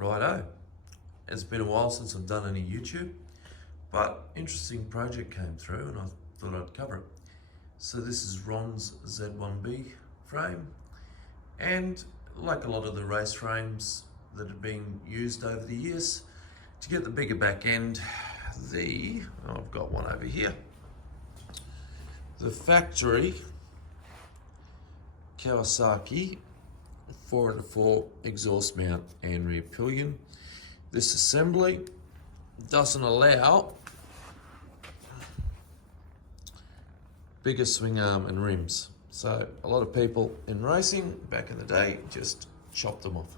Righto. It's been a while since I've done any YouTube, but interesting project came through and I thought I'd cover it. So this is Ron's Z1b frame, and like a lot of the race frames that have been used over the years, to get the bigger back end, I've got one over here, the factory Kawasaki 4/4 exhaust mount and rear pillion. This assembly doesn't allow bigger swing arm and rims. So a lot of people in racing back in the day just chopped them off.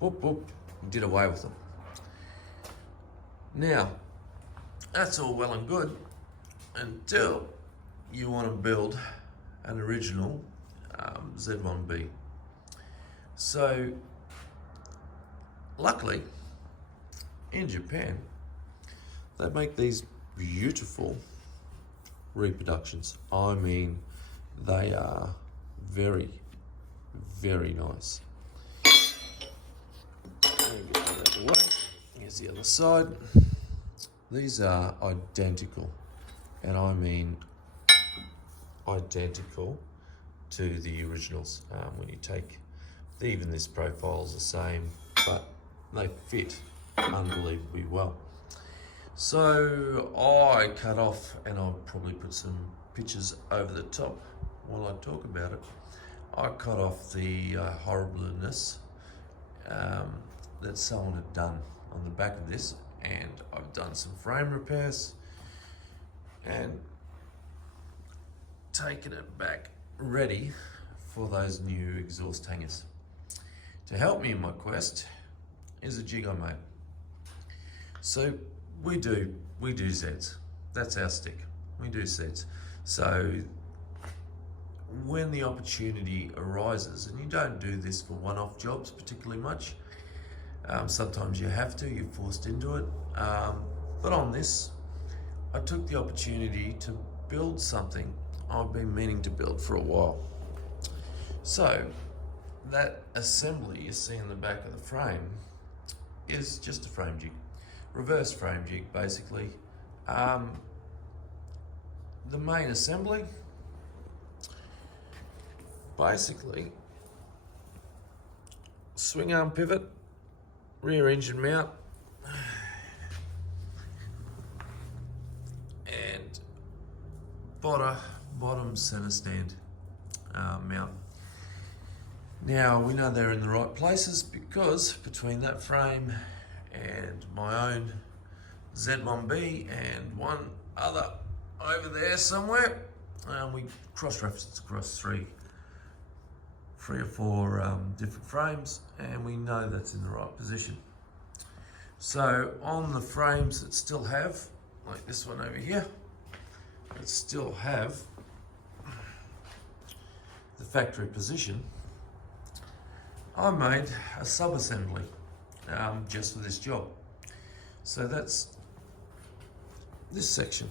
Boop, boop, and did away with them. Now, that's all well and good until you want to build an original Z1b. So, luckily, in Japan, they make these beautiful reproductions. I mean, they are very, very nice. Here's the other side. These are identical, and I mean identical to the originals. When you take, even this profile is the same, but they fit unbelievably well. So I cut off, and I'll probably put some pictures over the top while I talk about it. I cut off the horribleness that someone had done on the back of this, and I've done some frame repairs and taken it back ready for those new exhaust hangers. To help me in my quest is a jig I made. So we do Zs. That's our stick. We do Zs. So when the opportunity arises, and you don't do this for one-off jobs particularly much, sometimes you have to, you're forced into it. But on this, I took the opportunity to build something I've been meaning to build for a while. So that assembly you see in the back of the frame is just a frame jig, reverse frame jig basically. The main assembly, basically, swing arm pivot, rear engine mount, and bottom center stand mount. Now we know they're in the right places because between that frame and my own Z1b and one other over there somewhere, we cross-referenced across three or four different frames, and we know that's in the right position. So on the frames that still have, like this one over here, that still have the factory position, I made a sub-assembly just for this job. So that's this section.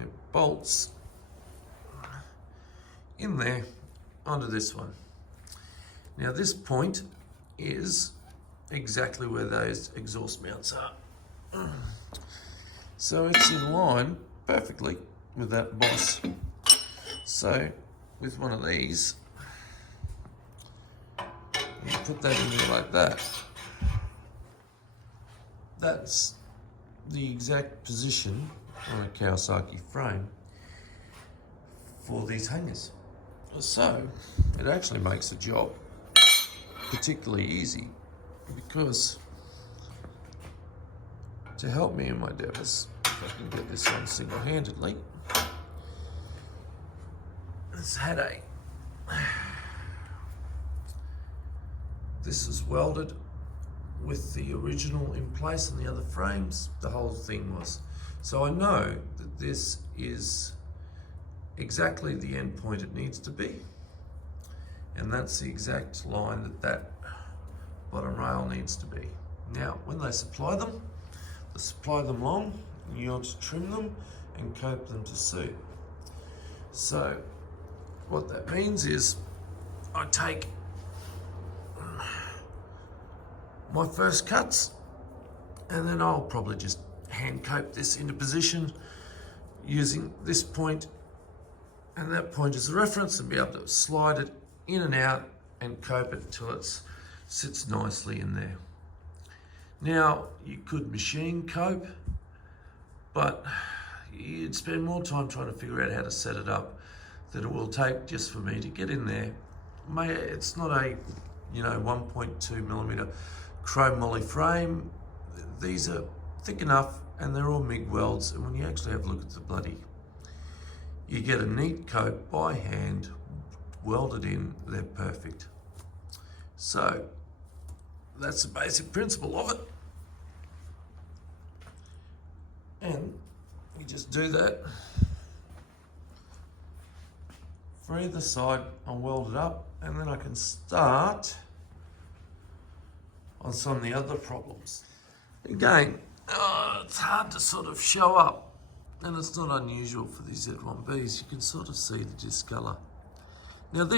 It bolts in there onto this one. Now this point is exactly where those exhaust mounts are. So it's in line perfectly with that boss. So with one of these, you put that in there like that. That's the exact position on a Kawasaki frame for these hangers. So it actually makes the job particularly easy, because to help me in my endeavors, if I can get this on single-handedly, this headache. This is welded with the original in place on the other frames. The whole thing was. So I know that this is exactly the end point it needs to be. And that's the exact line that bottom rail needs to be. Now, when they supply them long, and you have to trim them and cope them to suit. So what that means is I take my first cuts, and then I'll probably just hand cope this into position using this point and that point as a reference, and be able to slide it in and out and cope it until it sits nicely in there. Now, you could machine cope, but you'd spend more time trying to figure out how to set it up than it will take just for me to get in there. It's not a 1.2 millimeter chrome moly frame. These are thick enough and they're all MIG welds, and when you actually have a look at the bloody, you get a neat coat by hand, welded in, they're perfect. So that's the basic principle of it. And you just do that for either side. I'll weld it up, and then I can start on some of the other problems. Again, it's hard to sort of show up, and it's not unusual for these Z1bs. You can sort of see the discolor. Now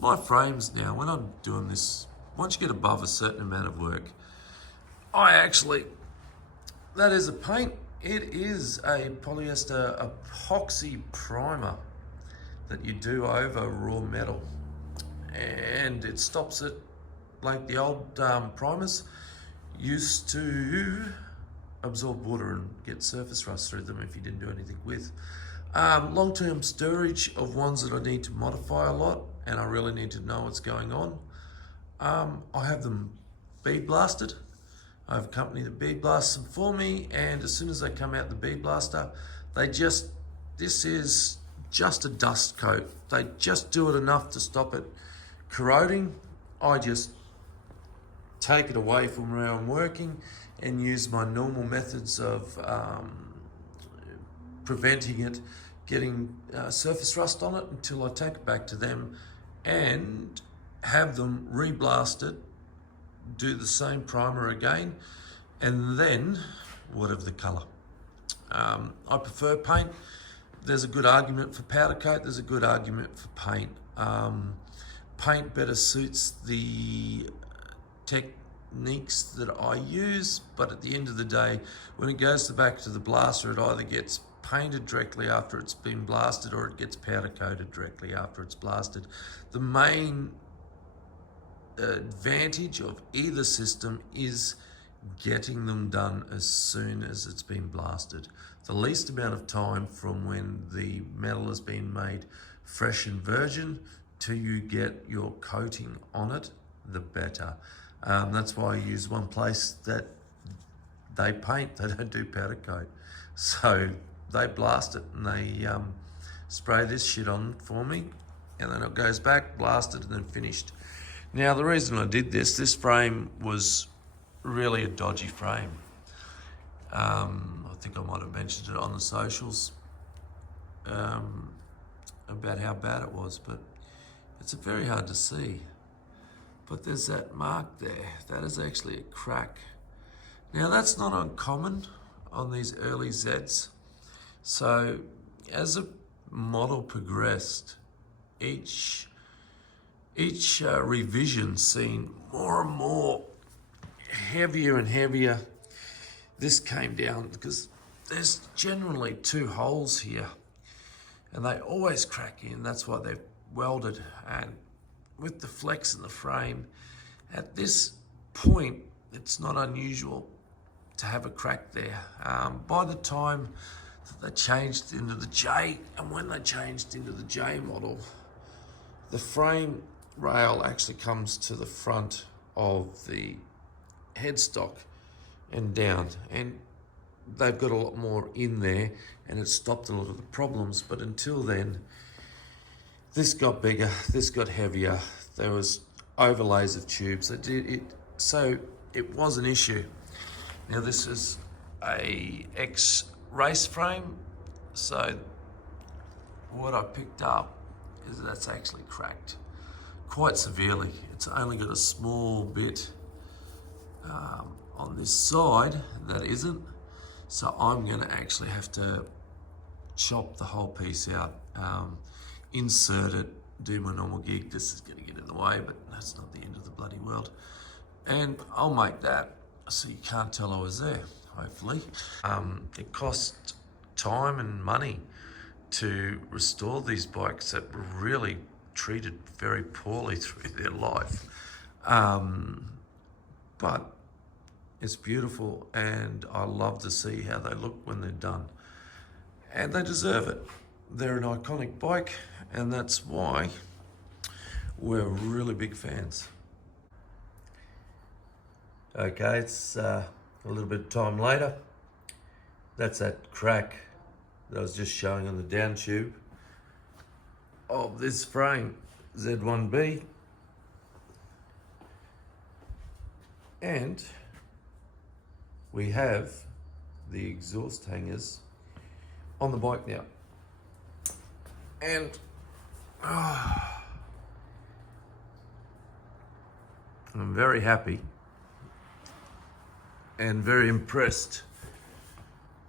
my frames now, when I'm doing this, once you get above a certain amount of work, that is a paint. It is a polyester epoxy primer that you do over raw metal, and it stops it, like the old primers used to absorb water and get surface rust through them if you didn't do anything with. Long-term storage of ones that I need to modify a lot and I really need to know what's going on. I have them bead blasted. I have a company that bead blasts them for me, and as soon as they come out the bead blaster, this is just a dust coat. They just do it enough to stop it corroding. I just take it away from where I'm working and use my normal methods of preventing it getting surface rust on it until I take it back to them and have them reblasted, do the same primer again, and then whatever the color. I prefer paint. There's a good argument for powder coat, there's a good argument for paint. Paint better suits the techniques that I use, but at the end of the day, when it goes back to the blaster, it either gets painted directly after it's been blasted or it gets powder coated directly after it's blasted. The main advantage of either system is getting them done as soon as it's been blasted. The least amount of time from when the metal has been made fresh and virgin till you get your coating on it, the better. That's why I use one place that they paint, they don't do powder coat. So they blast it and they spray this shit on for me, and then it goes back, blasted, and then finished. Now, the reason I did this frame was really a dodgy frame. I think I might have mentioned it on the socials about how bad it was, but it's very hard to see. But there's that mark there. That is actually a crack. Now, that's not uncommon on these early Zs. So as the model progressed, each revision seen more and more heavier and heavier. This came down because there's generally two holes here and they always crack in. That's why they're welded, and with the flex in the frame, at this point, it's not unusual to have a crack there. By the time that they changed into the J, and when they changed into the J model, the frame rail actually comes to the front of the headstock and down, and they've got a lot more in there, and it stopped a lot of the problems. But until then, this got bigger, this got heavier, there was overlays of tubes that did it, so it was an issue. Now, this is a ex-race frame, so what I picked up is that's actually cracked quite severely. It's only got a small bit on this side that isn't, so I'm going to actually have to chop the whole piece out, insert it, do my normal gig. This is going to get in the way, but that's not the end of the bloody world. And I'll make that so you can't tell I was there, hopefully. It cost time and money to restore these bikes that were really treated very poorly through their life. But it's beautiful, and I love to see how they look when they're done. And they deserve it. They're an iconic bike, and that's why we're really big fans. Okay, it's a little bit of time later. That's that crack that I was just showing on the down tube of this frame, Z1b. And we have the exhaust hangers on the bike now. And I'm very happy and very impressed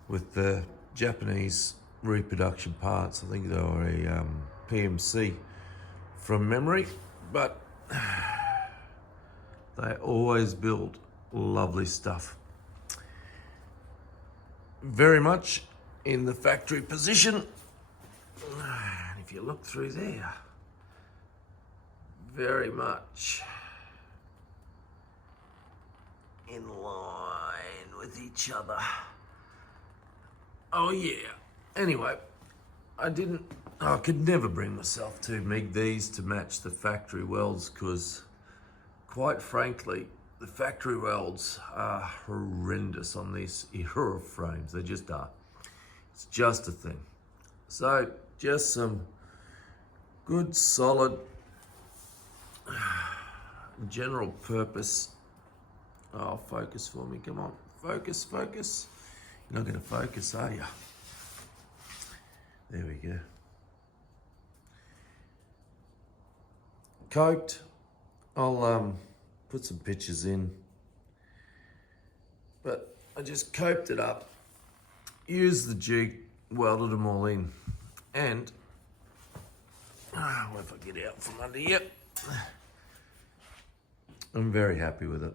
with the Japanese reproduction parts. I think they were a PMC from memory, but they always build lovely stuff. Very much in the factory position. And if you look through there, very much in line with each other. Oh yeah. Anyway, I could never bring myself to MIG these to match the factory welds, because quite frankly, the factory welds are horrendous on these era of frames. They just are. It's just a thing. So just some good, solid, general purpose. Oh, focus for me, come on. Focus, focus. You're not gonna focus, are you? There we go. Coped. I'll put some pictures in. But I just coped it up, used the jig, welded them all in. And, if I get out from under here, I'm very happy with it.